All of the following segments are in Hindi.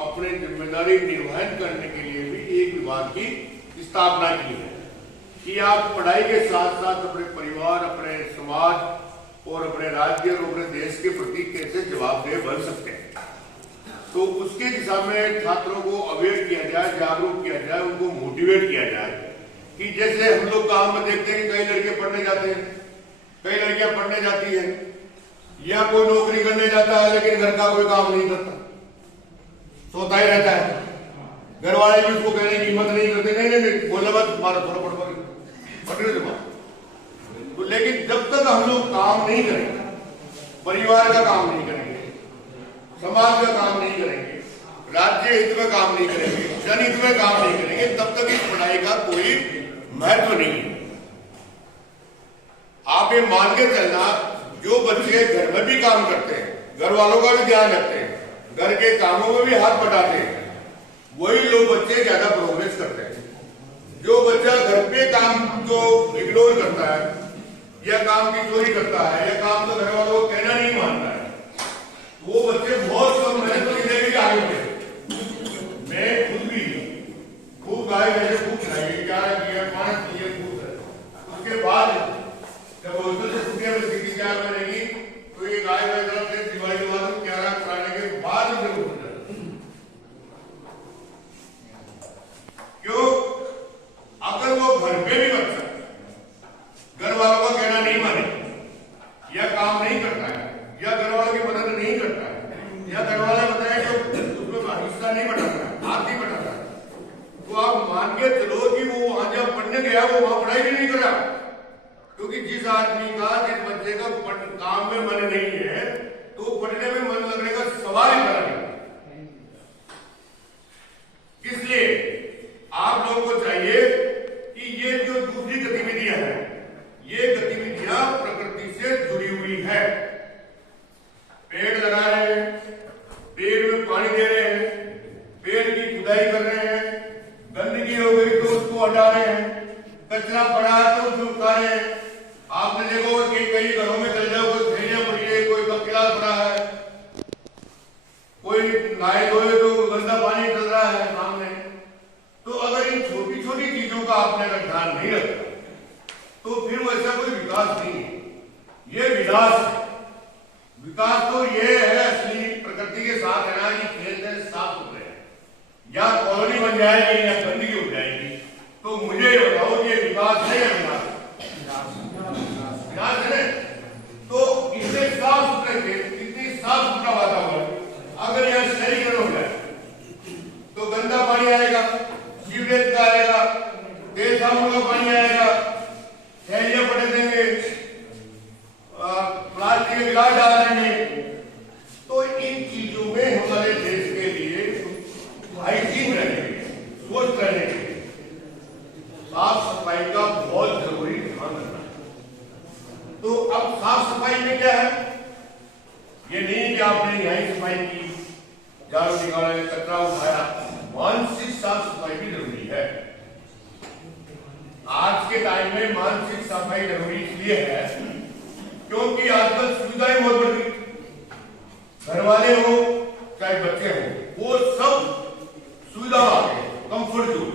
अपने जिम्मेदारी निर्वहन करने के लिए भी एक विभाग की स्थापना की है कि आप पढ़ाई के साथ साथ अपने परिवार, अपने समाज और अपने राज्य और अपने देश के प्रति कैसे जवाबदेह बन सकते हैं। तो उसके दिशा में छात्रों को अवेयर किया जाए, जागरूक किया जाए, उनको मोटिवेट किया जाए कि जैसे हम लोग गांव में देखते हैं कि कई लड़के पढ़ने जाते हैं, कई लड़कियां पढ़ने जाती है या कोई नौकरी करने जाता है लेकिन घर का कोई काम नहीं करता, सोता ही रहता है। घर वाले भी उसको कहने की हिम्मत नहीं करते, नहीं बोले मत, तुम्हारा थोड़ा पढ़ तो। लेकिन जब तक हम लोग काम नहीं करेंगे, परिवार का काम नहीं करेंगे, समाज का काम नहीं करेंगे, राज्य हित में काम नहीं करेंगे, जनहित में काम नहीं करेंगे, तब तक इस पढ़ाई का कोई महत्व नहीं है। आप ये मान के चलना, जो बच्चे घर में भी काम करते हैं, घर वालों का भी ध्यान रखते हैं, घर के कामों में भी हाथ बटाते हैं, वही लोग बच्चे ज्यादा प्रोग्रेस करते हैं। जो बच्चा घर पे काम को इग्नोर करता है या काम की चोरी करता है या काम तो घर वालों को कहना नहीं मानता है, वो बच्चे बहुत कम मेहनत की जिंदगी आगे बढ़े। मैं खुद भी खूब गाय मैंने खूब खाई, क्या किया, पांच किए खूब है। उसके बाद जब होटल से छुट्टियां में सीखी 4 महीने की, तो ये गाय वगैरह से दिवाली के बाद 11 कराने के बाद जरूर हो जाता। क्यों? अगर वो घर पे भी बच्चा घर वालों का कहना नहीं माने या काम नहीं करता है या घर वालों की मदद नहीं करता है या घर वाले बताए जो उसमें हिस्सा नहीं बढ़ाता है, हाथ नहीं बढ़ाता है, तो आप मान के चलो कि वो वहां जब पढ़ने गया वो वहां पढ़ाई भी नहीं करा। क्योंकि जिस आदमी का, जिस बच्चे का काम में मन नहीं है तो पढ़ने में मन लगने का सवाल ही खड़ा नहीं। इसलिए आप लोगों को चाहिए कि ये जो दूसरी गतिविधियां हैं, ये गतिविधियां प्रकृति से जुड़ी हुई है। पेड़ लगा रहे हैं, पेड़ में पानी दे रहे हैं, पेड़ की खुदाई कर रहे हैं, गंदगी हो गई तो उसको हटा रहे हैं, कचरा पड़ा है तो उसको उठा रहे हैं। आपने देखो कि कई घरों में चल जाओ, कोई थैलियां पड़ी है, कोई गिलास पड़ा है, कोई नहाए धोए तो गंदा पानी चल रहा है सामने। तो अगर इन छोटी छोटी चीजों का आपने अगर ध्यान नहीं रखा तो फिर वैसा कोई विकास नहीं है, ये विनाश है। विकास तो ये है असली प्रकृति के साथ रहना, कि खेत साफ सुथरे हैं, या कॉलोनी बन जाएगी या गंदगी हो जाएगी। तो मुझे बताओ ये विकास है या विनाश? विनाश है। तो इतने साफ सुथरे खेत, इतनी साफ सुथरा वातावरण अगर यह शहरीकरण हो जाए तो गंदा पानी आएगा, सीवरेज का आएगा, तेल साबुन का पानी आएगा, थैलियां पड़े देंगे, प्लास्टिक के गिलास डाल देंगे। तो इन चीजों में हमारे देश के लिए हाइजीन रहने के लिए, स्वस्थ रहने के लिए साफ सफाई का बहुत जरूरी ध्यान रखना है। तो अब साफ सफाई में क्या है? ये नहीं कि आपने यही सफाई की, झाड़ू निकाला, कचरा उठाया, मानसिक साफ सफाई भी जरूरी है। आज के टाइम में मानसिक सफाई जरूरी इसलिए है क्योंकि आजकल सुविधाएं बहुत बढ़ गई। घर वाले हो चाहे बच्चे हो, वो सब सुविधा आ गए, कंफर्ट जोन।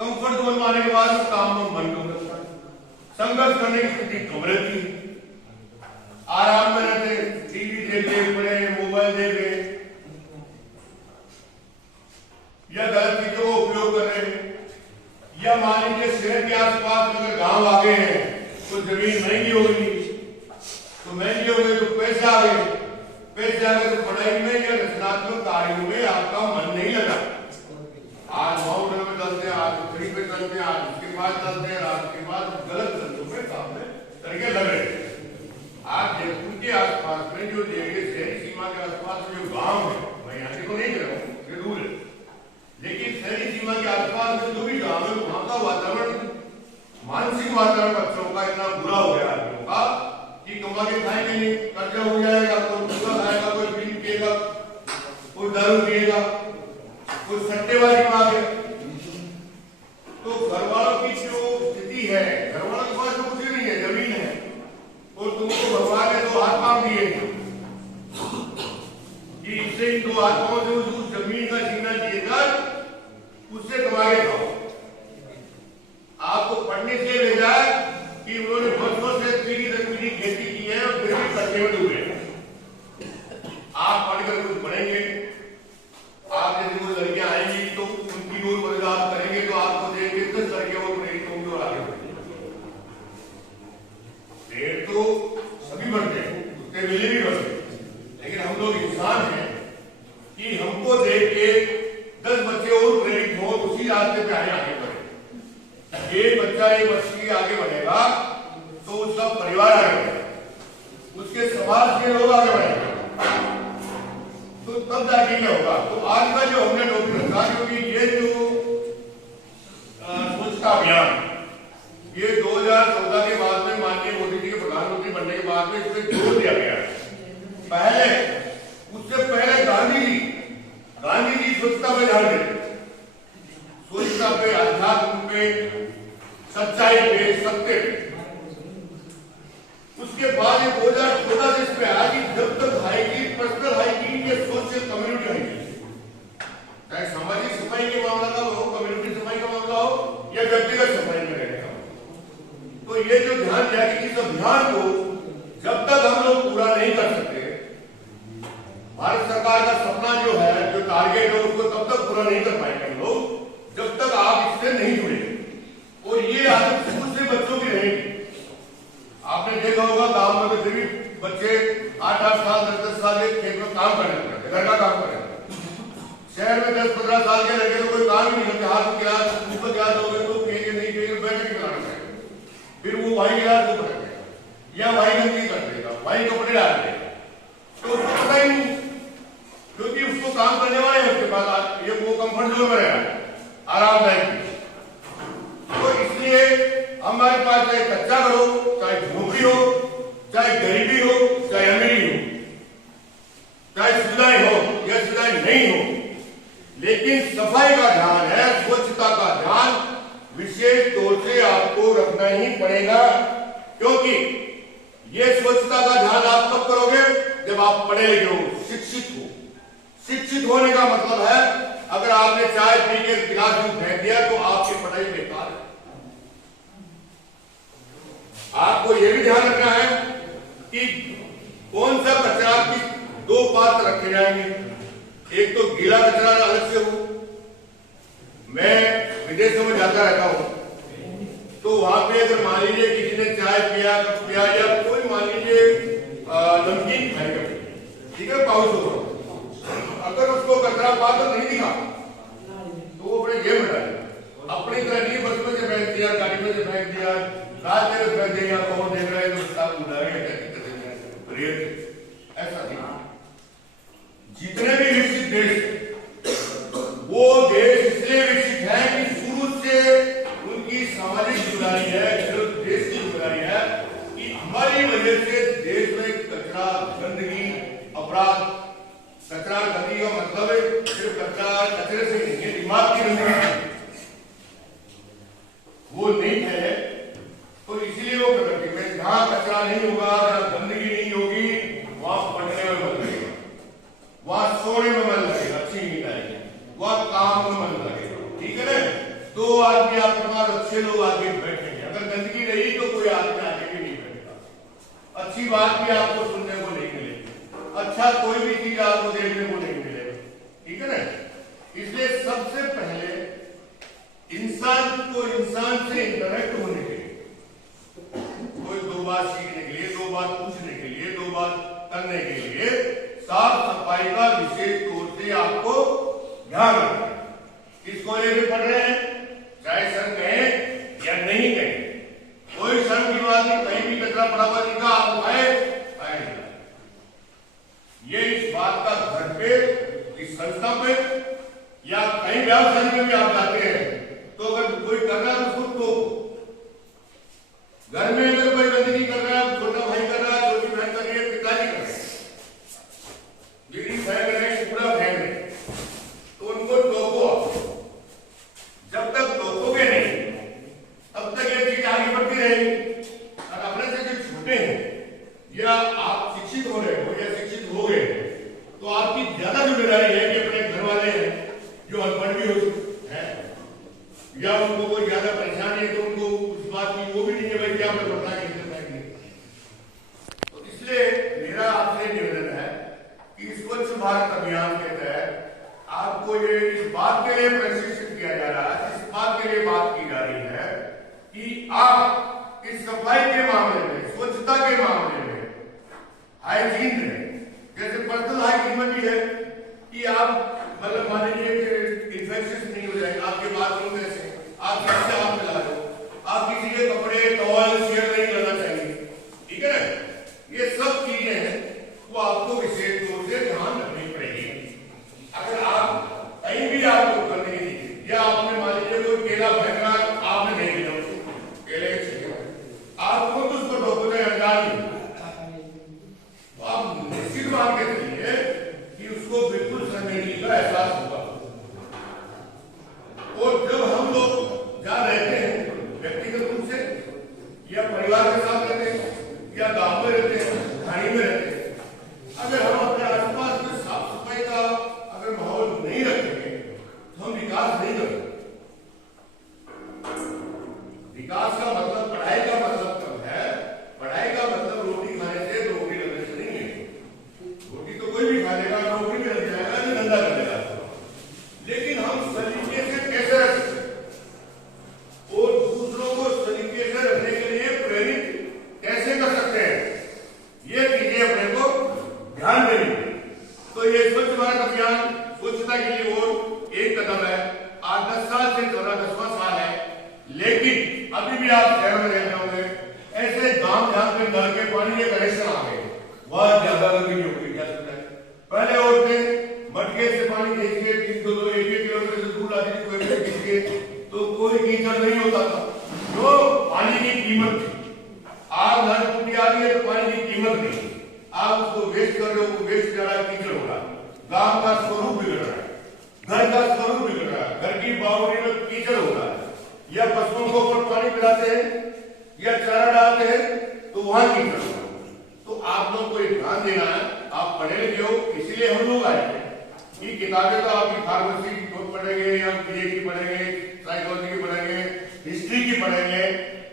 कंफर्ट जोन आने के बाद काम में मन कम लगता है, संघर्ष करने की स्थिति कम रहती है, आराम में रहते, टीवी देख रहे पड़े, मोबाइल देख रहे या गलत चीजों का उपयोग कर रहे हैं, या मान लीजिए शहर के आसपास अगर गांव आ गए हैं तो जमीन महंगी होगी, तो महंगी हो गई तो पैसे आ गए, पैसे आ गए तो पढ़ाई में या रचनात्मक कार्यों में आपका मन नहीं लगा। आज माउंट में चलते हैं, आज फ्री पे चलते हैं, आज उसके बाद चलते हैं, आज के बाद गलत धंधों में काम में तरीके लग रहे हैं। आज जयपुर के आसपास में जो शहरी सीमा के आसपास जो गांव है, मैं यहाँ से तो नहीं कह रहा हूँ, ये दूर है, लेकिन शहरी सीमा के आसपास में जो भी गांव है वहां का वातावरण, मानसिक वातावरण बच्चों का इतना बुरा हो गया आदमियों का कि कमा के खाएंगे नहीं, कर्जा हो जाएगा, कोई गुटखा खाएगा, कोई बीड़ी पिएगा, कोई दारू पिएगा, कोई सट्टेबाजी में आ गया। तो घर वालों की जो स्थिति है, घर वालों के पास तो कुछ नहीं है, जमीन है और तुमको भगवान ने 2 हाथ मांग दिए कि इससे इन 2 हाथों से एक 10 बच्चे और प्रेरित हो, उसी रास्ते पे आगे बढ़े। एक बच्चा एक वर्ष की आगे बढ़ेगा तो उसका परिवार आगे बढ़ेगा, उसके समाज के लोग आगे बढ़ेंगे, तो तब जाके क्या होगा। तो आज का जो हमने टॉपिक रखा, क्योंकि ये जो स्वच्छता अभियान, ये 2014 के बाद में माननीय मोदी जी के प्रधानमंत्री बनने के बाद में इसमें जोर दिया गया। पहले, उससे पहले गांधी जी स्वच्छता पे ध्यान देते, स्वच्छता पे, अध्यात्म पे, सच्चाई पे, सत्य पे। उसके बाद 2014 से इस पे आया कि जब तक हाइजीन, पर्सनल हाइजीन या सोशल कम्युनिटी हाइजीन, चाहे सामाजिक सफाई के मामला का हो, कम्युनिटी सफाई का मामला हो या व्यक्तिगत सफाई में रहने का, तो ये जो ध्यान दिया कि इस अभियान को जब तक हम लोग पूरा नहीं कर सकते, भारत सरकार का सपना जो है, जो टारगेट है, उसको तब तक पूरा नहीं कर पाएंगे हम लोग जब तक आप इससे नहीं जुड़े। और ये आदत स्कूल से बच्चों की रहेगी। आपने देखा होगा गांव में तो भी बच्चे 8-8 साल 10-10 साल के खेत में काम करने लगते, घर का काम करने लगते। शहर में 10-15 साल के लड़के तो कोई काम ही नहीं करते, हाथ गिलास ऊपर गिलास हो गए तो फेंके नहीं फेंके बैठ के खिलाना चाहिए, फिर वो भाई गिलास को पकड़ देगा या भाई गंदगी कर देगा, भाई कपड़े डाल देगा, तो उसको पता ही नहीं, क्योंकि उसको काम करने वाले उसके पास ये वो कंफर्ट जोन में रहेगा, आरामदायक। तो इसलिए हमारे पास चाहे कच्चा घर हो, चाहे झोपड़ी हो, चाहे गरीबी हो, चाहे अमीरी हो, चाहे सुविधाएं हो या सुविधाएं नहीं हो, लेकिन सफाई का ध्यान है, स्वच्छता का ध्यान विशेष तौर से आपको रखना ही पड़ेगा। क्योंकि ये स्वच्छता का ध्यान आप कब करोगे, जब आप पढ़े लिखे हो, शिक्षित हो। शिक्षित होने का मतलब है, अगर आपने चाय पी के गिलास में फेंक दिया तो आपकी पढ़ाई बेकार है। आपको यह भी ध्यान रखना है कि कौन सा कचरा की 2 पात्र रखे जाएंगे, एक तो गीला कचरा अलग से हो। मैं विदेशों में जाता रहता हूं, तो वहां पे अगर मान लीजिए किसी ने चाय पिया, कप पिया या कोई मान लीजिए नमकीन खाएगा, ठीक है, पाउच होगा, अगर उसको कचरा पात्र नहीं दिखा तो वो अपने जेब में डालेगा। अपनी तरह नहीं बस में से फेंक दिया, गाड़ी में से फेंक दिया, रात में फेंक दिया, कौन देख रहा है तो उसका ऐसा नहीं। जितने भी विकसित देश, वो देश इसलिए विकसित है कि शुरू से उनकी सामाजिक जिम्मेदारी है, देश की जिम्मेदारी है कि हमारी वजह से देश में कचरा, गंदगी, अपराध, कचरा गंदगी का मतलब सिर्फ कचरा कचरे से नहीं है, दिमाग की गंदगी वो नहीं है। तो इसलिए वो प्रकृति में जहां कचरा नहीं होगा, जहां गंदगी नहीं होगी, वहां पढ़ने में मन लगेगा, वहां सोने में मन लगेगा, अच्छी नींद आएगी, वहां काम में मन लगेगा, ठीक है ना। 2 आदमी आपके पास अच्छे लोग आगे बैठेंगे, अगर गंदगी रही तो कोई आदमी आगे भी नहीं बैठेगा, अच्छी बात भी आपको सुनने को नहीं मिलेगी, अच्छा कोई भी चीज आपको देखने को नहीं मिलेगा, ठीक है ना। इसलिए सबसे पहले इंसान को इंसान से इंटरेक्ट होने के लिए, कोई 2 बात सीखने के लिए, 2 बात पूछने के लिए, 2 बात करने के लिए साफ सफाई का विशेष तौर से आपको ध्यान रखना है। इस कॉलेज में पढ़ रहे हैं, चाहे संघ कहें या नहीं कहें, कोई संघ की बात नहीं, कहीं भी कचरा पड़ा हुआ दिखा आप उठाए, ये इस बात का घर पे, इस संस्था पे या कहीं व्यवसाय में भी आप जाते हैं तो अगर कोई कर रहा है तो उसको घर में अगर कोई गंदगी कर रहा है, छोटा भाई कर रहा है, छोटी बहन कर रही है, पिताजी कर रहे हैं, बीड़ी फेंक रहे हैं, कूड़ा फेंक रहे हैं, तो उनको टोको आप। जब तक टोकोगे नहीं तब तक ये चीज आगे बढ़ती रहेगी। और अपने से जो छोटे हैं या आप शिक्षित हो रहे हो या शिक्षित हो गए तो आपकी ज्यादा जिम्मेदारी है कि अपने घर वाले हैं जो अनपढ़ भी हो है या उनको कोई ज्यादा परेशानी है तो उनको उस बात की वो भी नहीं है भाई क्या मैं पढ़ना है। तो इसलिए मेरा आपसे निवेदन है कि स्वच्छ भारत अभियान के तहत आपको ये इस बात के लिए प्रशिक्षित किया जा रहा है, इस बात के लिए बात की जा रही है कि आप इस सफाई के मामले में, स्वच्छता के मामले में हाइजीन है, जैसे पर्सनल हाइजीन में भी है कि आप मतलब मान लीजिए कि इन्फेक्शन नहीं हो जाएगा आपके बाथरूम में से, आप कैसे हाथ मिला रहे हो, आप किसी के कपड़े टॉवल शेयर नहीं करना चाहिए, ठीक है ना। ये सब चीजें हैं वो आपको विशेष तौर से ध्यान रखनी पड़ेगी। अगर आप कहीं भी आपको करने की चीजें, या आपने मान लीजिए कोई केला फेंक रहा है, आपने नहीं मिला उसको केले के छिलके, आपको तो उसको डॉक्टर ने हटा दिया, तो आप निश्चित मान के चलिए कि उसको बिल्कुल संजीदगी का एहसास होगा। और जब हम लोग जहाँ रहते हैं व्यक्तिगत रूप से या परिवार के साथ रहते हैं या गांव में रहते हैं, खाड़ी में रहते हैं, अगर हम अपने आसपास में साफ सफाई का अगर माहौल नहीं रखेंगे तो हम विकास नहीं करेंगे। विकास का मतलब, पढ़ाई का मतलब कब है? पढ़ाई का मतलब रोटी खाने से, नौकरी लगने से नहीं है। रोटी तो कोई भी खा लेगा, नौकरी में लग जाएगा, या धंधा कर लेगा, लेकिन हम सलीके से कैसे रख सकते हैं और दूसरों को सलीके से रखने के लिए प्रेरित कैसे कर सकते हैं, ये चीजें अपने को ध्यान देनी। तो ये स्वच्छ भारत अभियान स्वच्छता के लिए और एक कदम है। 8-10 साल से चल रहा, 10वां साल है, लेकिन अभी भी आप शहर में रहते होंगे, ऐसे गांव जहां पे नल के पानी के कनेक्शन आ गए, वह ज्यादा गर्मी नहीं होगी। क्या सकता है, पहले औरतें मटके से पानी खींच के 1-1 किलोमीटर से दूर लाती थी, कोई खींच के, तो कोई कीचड़ नहीं होता था। जो पानी की कीमत थी, आज नल टूटी आ रही है तो पानी की कीमत नहीं, आप उसको वेस्ट कर रहे हो, वेस्ट कर रहा है, कीचड़ हो रहा है, गांव का स्वरूप बिगड़ रहा है, घर का स्वरूप बिगड़ रहा है, घर की बाउंड्री में कीचड़ हो रहा है, या पशुओं को ऊपर पानी पिलाते हैं या चारा डालते हैं तो वहां कीचड़ हो रहा है। तो आप लोग को ध्यान देना है, आप पढ़े लिखे हो, इसीलिए हम लोग आए हैं। ये किताबें तो आपकी फार्मेसी की पढ़ेंगे या बीए की पढ़ेंगे, साइकोलॉजी की पढ़ेंगे, हिस्ट्री की पढ़ेंगे,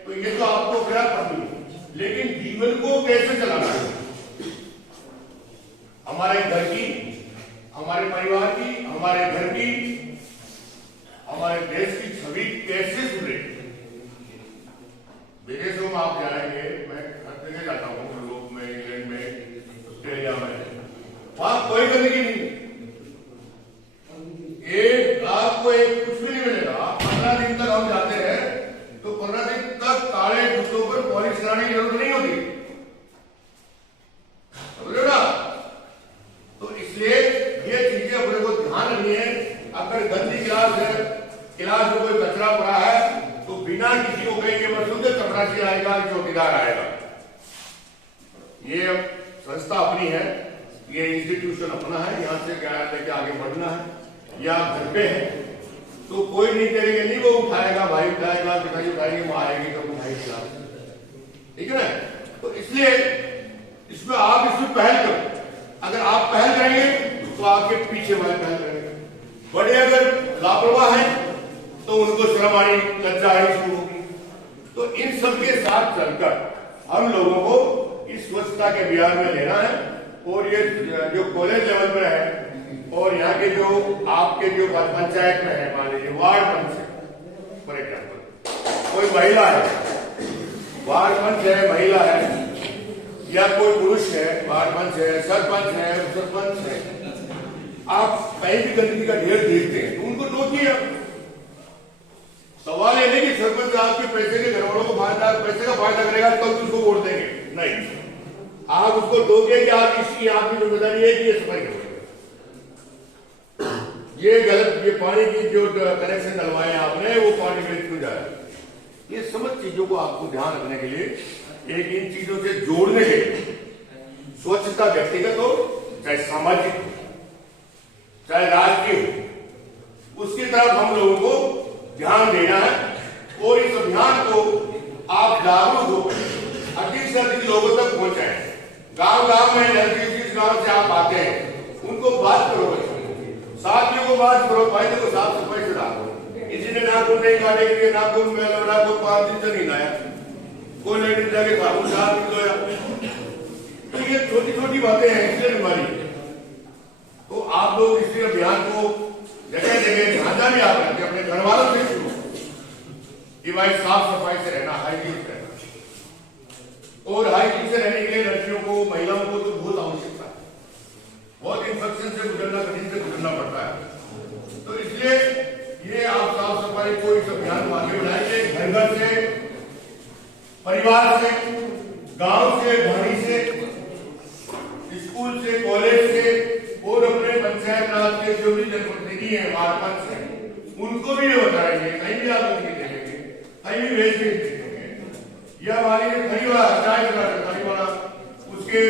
तो ये तो आपको क्या पढ़नी है, लेकिन जीवन को कैसे चलाना है, हमारे घर की, हमारे परिवार की, हमारे घर की, हमारे देश की छवि कैसे सुधरे। विदेशों में आप जाएंगे, मैं हर जगह जाता हूँ, यूरोप में, इंग्लैंड में, ऑस्ट्रेलिया में, वहां कोई गंदगी नहीं, एक आपको एक कुछ भी नहीं मिलेगा। 15 दिन तक हम जाते हैं तो 15 दिन तक काले जूतों पर पॉलिश लगाने की जरूरत नहीं होती, समझ रहे हो ना। तो इसलिए ये चीजें अपने को ध्यान रखनी है। अगर गंदी गिलास है, गिलास में कोई कचरा पड़ा है, तो बिना किसी को कहेंगे मसूदे चपरासी आएगा, चौकीदार आएगा। ये संस्था अपनी है, ये इंस्टीट्यूशन अपना है, यहाँ से ज्ञान लेके आगे बढ़ना है। या घर पे है तो कोई नहीं करेंगे, नहीं वो उठाएगा, भाई उठाएगा, पिताजी उठाएंगे, वो आएगी तो उठाई गिलास, ठीक है ना। तो इसलिए इसमें आप इसमें पहल करो। अगर आप पहल करेंगे तो आपके पीछे वाले पहल करेंगे। बड़े अगर लापरवाह हैं तो उनको शर्म आनी, लज्जा आनी शुरू होगी। तो इन सब के साथ चलकर हम लोगों को इस स्वच्छता के अभियान में लेना है। और ये जो कॉलेज लेवल पर है और यहाँ के जो आपके जो पंचायत में है, मान लीजिए वार्ड पंच है, फॉर एग्जाम्पल कोई महिला है, वार्ड पंच है, महिला है, या कोई पुरुष है, वार्ड पंच है, सरपंच है, सरपंच है, आप कहीं भी गंदगी का ढेर देखते हैं तो उनको टोकिए। सवाल ये नहीं कि सरपंच आपके पैसे के घर वालों को पैसे का फायदा करेगा तब तो उसको वोट देंगे, नहीं, आप उसको टोकिए कि आप इसकी आपकी जिम्मेदारी है कि ये सफाई करें, ये गलत, ये पानी की जो कनेक्शन डलवाए आपने वो पानी वेस्ट क्यों जा रहा है। ये समझ चीजों को आपको ध्यान रखने के लिए, एक इन चीजों से जोड़ने के लिए, स्वच्छता व्यक्तिगत हो चाहे सामाजिक हो चाहे राजकीय हो, उसकी तरफ हम लोगों को ध्यान देना है। और इस अभियान को आप जागरूक हो, अधिक से अधिक लोगों तक पहुंचाएं। गांव गांव में जिस गांव से आप आते हैं उनको बात करो, साथियों को बात करो, भाई देखो साफ सफाई से रखो, किसी ने नाखून नहीं काटे के लिए नाखून में लगा, कोई 5 दिन से नहीं लाया, कोई लेडीज जाके साबुन डाल धोया। तो ये छोटी छोटी बातें हैं, इसलिए बीमारी। तो आप लोग इस अभियान को जगह जगह ध्यान भी आप रखें, अपने घर वालों से शुरू कि भाई साफ सफाई से रहना, हाइजीन से रहना। और हाइजीन से रहने के लिए लड़कियों को, महिलाओं को तो बहुत आवश्यकता है। बहुत इन्फेक्शन से गुजरना, कठिन से गुजरना पड़ता है। के जो भी जनप्रतिनिधि हैं वार्ड से, उनको भी ये बताएंगे, कहीं भी आप उनकी देखेंगे, कहीं भी वेस्ट देखेंगे, या हमारी खड़ी वाला चाय खड़ी वाला उसके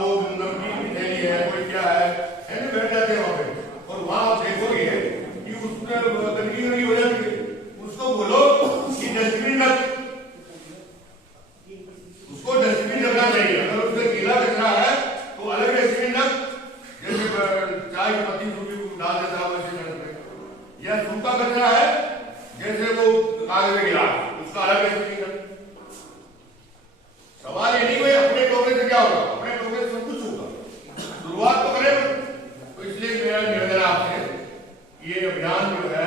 वो नमकीन की थैली है, कोई क्या है, ऐसे बैठ जाते हैं वहां पे, और वहां आप देखोगे कि उसमें गंदगी नहीं हो जाती है। उसको बोलो कि डस्टबिन रख, उसको डस्टबिन रखना चाहिए। अगर उसमें गीला कचरा है तो अलग डस्टबिन रख, जैसे चाय की पत्ती सूखी डाल देता है वैसे सड़क पे, या सूखा कचरा है जैसे वो कागज में गिरा उसका अलग डस्टबिन रख। सवाल ये नहीं कोई अपने टोकरे से क्या होगा, अपने टोकरे से सब कुछ होगा, शुरुआत तो करें। तो इसलिए मेरा निवेदन आपसे, ये अभियान जो है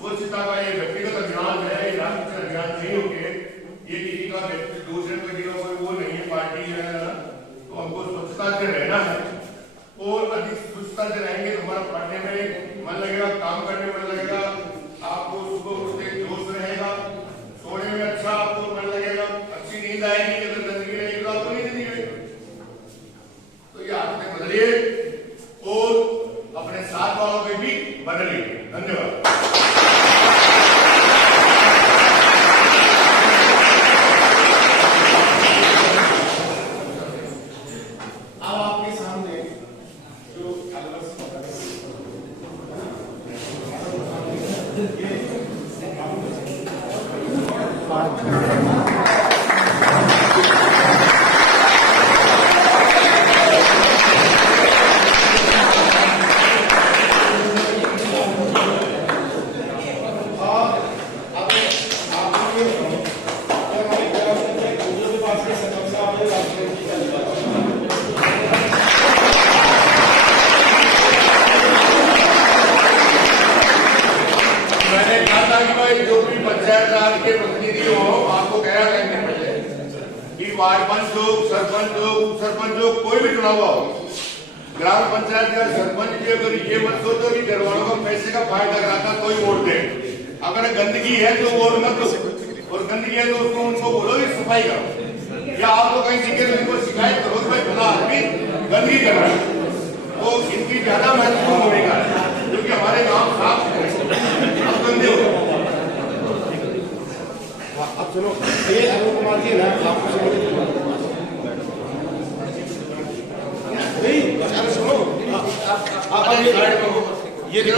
स्वच्छता का, ये व्यक्तिगत अभियान है, ये राष्ट्रीय अभियान नहीं होके, ये किसी का दूसरे किसी का कोई वो नहीं है, पार्टी जो है ना, तो हमको स्वच्छता से रहना है, और अधिक स्वच्छता से रहेंगे तो हमारा पढ़ने में मन लगेगा, काम करने में मन लगेगा, आपको सुबह उठते जोश रहेगा, सोने में अच्छा आपको मन लगेगा, अच्छी नींद आएगी। अगर गंदगी रहेगी तो आपको नींद नहीं आएगी। तो ये आदतें बदलिए और अपने साथ वालों पे भी बदलिए। धन्यवाद। अब आपके सामने जो सरपंच हो, उप सरपंच हो, कोई भी चुनाव हो, ग्राम पंचायत का सरपंच की अगर ये मत सोचो कि घर वालों को पैसे का फायदा कराता कोई वोट दे। अगर गंदगी है तो वोट मत दो, और गंदगी है तो उसको उनको बोलो कि सफाई करो, या आपको कहीं दिखे तो इनको शिकायत करो कि भाई भला आदमी गंदगी कर रहा है। तो इनकी ज्यादा महत्वपूर्ण भूमिका है, क्योंकि हमारे गाँव साफ गंदे हो। अब चलो ये अरुण कुमार जी है ना, आपको नहीं, सुनो आप